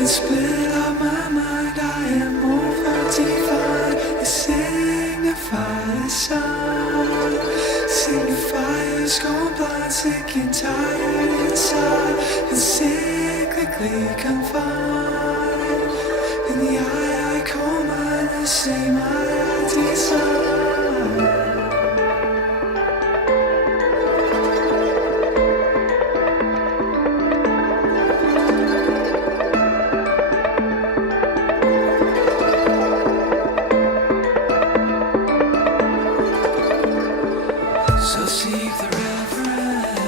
and split up my mind. I am over divine. It signifies sun. Signifiers gone blind, sick and tired inside, and cyclically confined. In the eye I call mine, the same eye I design. So seek the reverence,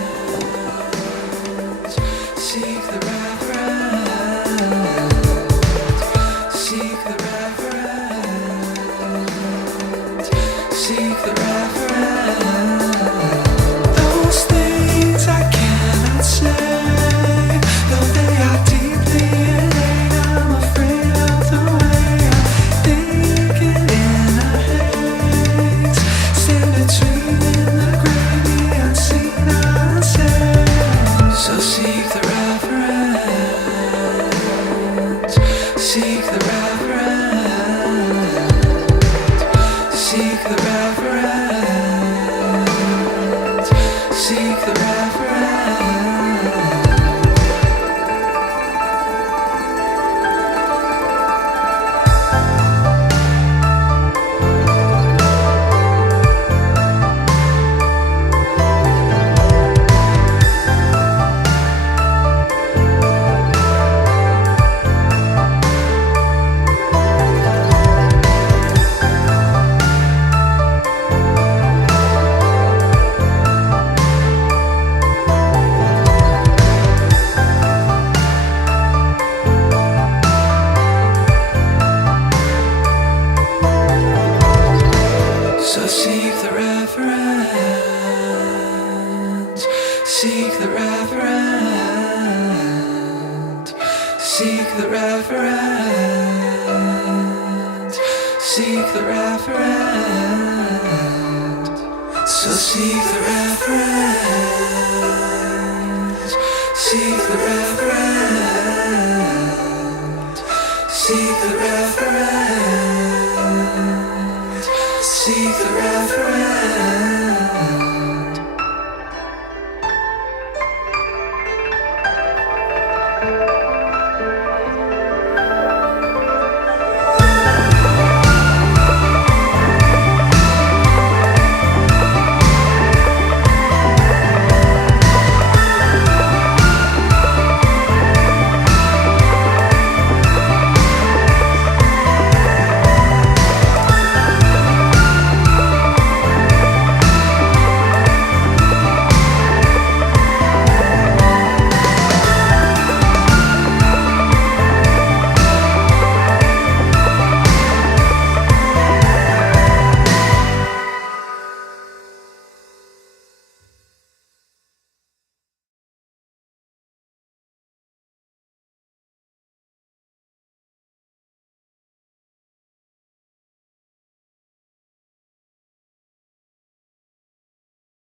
seek the reverence, seek the reverence, seek the reverence. Those things I cannot say, though they are deeply innate, I'm afraid of the way I'm thinking in a haze. Stand between so seek the reverence, seek the reverence, seek the reverence, seek the reverence. So seek the reverence, seek the reverence, seek the reverence, seek the reverence. So seek the reverence, seek the reverence, seek the reverence. Seek the reference.